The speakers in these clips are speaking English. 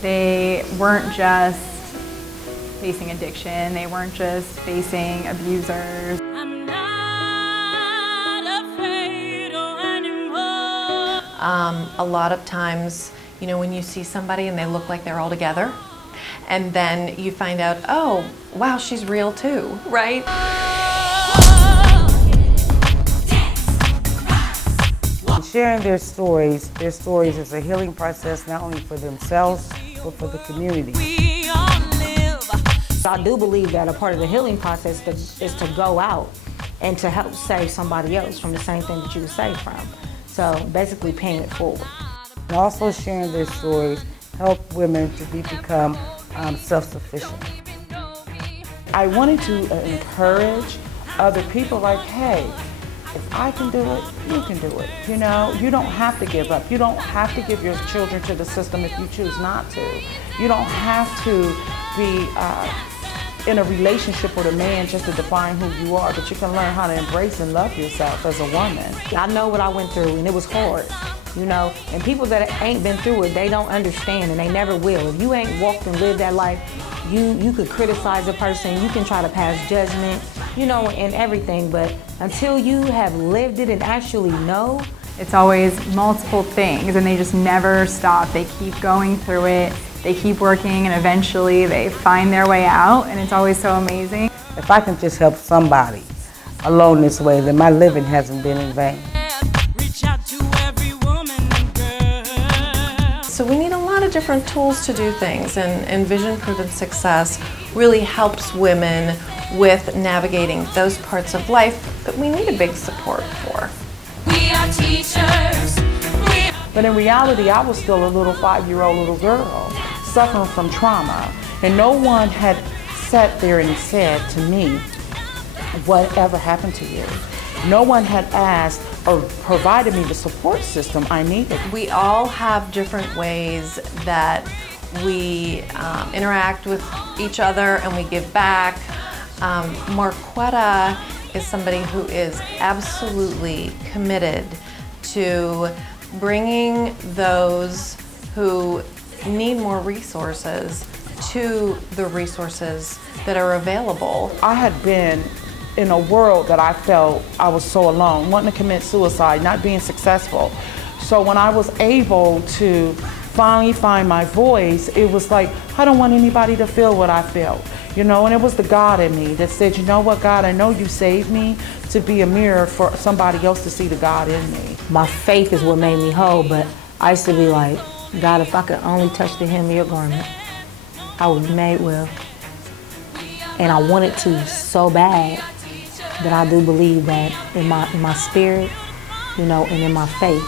They weren't just facing addiction, they weren't just facing abusers. I'm not afraid anymore. A lot of times, when you see somebody and they look like they're all together, and then you find out, oh, wow, she's real too, right? Sharing their stories is a healing process not only for themselves, but for the community. I do believe that a part of the healing process is to go out and to help save somebody else from the same thing that you were saved from. So basically paying it forward. And also sharing their stories help women to become self-sufficient. I wanted to encourage other people like, hey, if I can do it, you can do it. You don't have to give up. You don't have to give your children to the system if you choose not to. You don't have to be in a relationship with a man just to define who you are, but you can learn how to embrace and love yourself as a woman. I know what I went through, and it was hard, and people that ain't been through it, they don't understand, and they never will. If you ain't walked and lived that life, you could criticize a person, you can try to pass judgment, and everything, but until you have lived it and actually know. It's always multiple things, and they just never stop. They keep going through it, they keep working, and eventually they find their way out, and it's always so amazing. If I can just help somebody along this way, then my living hasn't been in vain. So we need a lot of different tools to do things, and EnVision Proven Success really helps women with navigating those parts of life that we need a big support for. We are teachers. But in reality, I was still a little 5-year-old little girl suffering from trauma, and no one had sat there and said to me, whatever happened to you? No one had asked or provided me the support system I needed. We all have different ways that we interact with each other and we give back. Marquetta is somebody who is absolutely committed to bringing those who need more resources to the resources that are available. I had been in a world that I felt I was so alone, wanting to commit suicide, not being successful. So when I was able to finally find my voice, it was like, I don't want anybody to feel what I felt. And it was the God in me that said, you know what, God, I know you saved me to be a mirror for somebody else to see the God in me. My faith is what made me whole, but I used to be like, God, if I could only touch the hem of your garment, I would be made well. And I wanted to so bad that I do believe that in my spirit, and in my faith,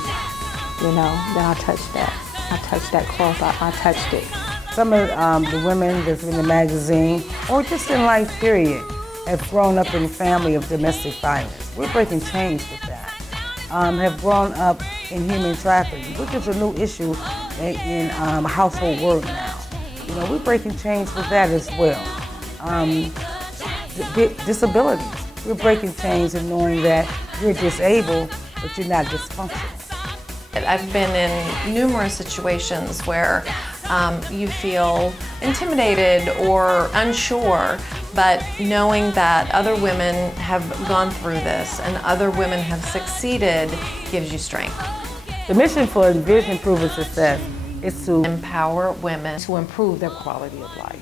that I touched that. I touched that cloth, I touched it. Some of the women that's in the magazine, or just in life period, have grown up in a family of domestic violence. We're breaking chains with that. Have grown up in human trafficking, which is a new issue in household work now. We're breaking chains with that as well. Disabilities. We're breaking chains and knowing that you're disabled, but you're not dysfunctional. I've been in numerous situations where you feel intimidated or unsure, but knowing that other women have gone through this and other women have succeeded gives you strength. The mission for EnVision Proven Success is to empower women to improve their quality of life.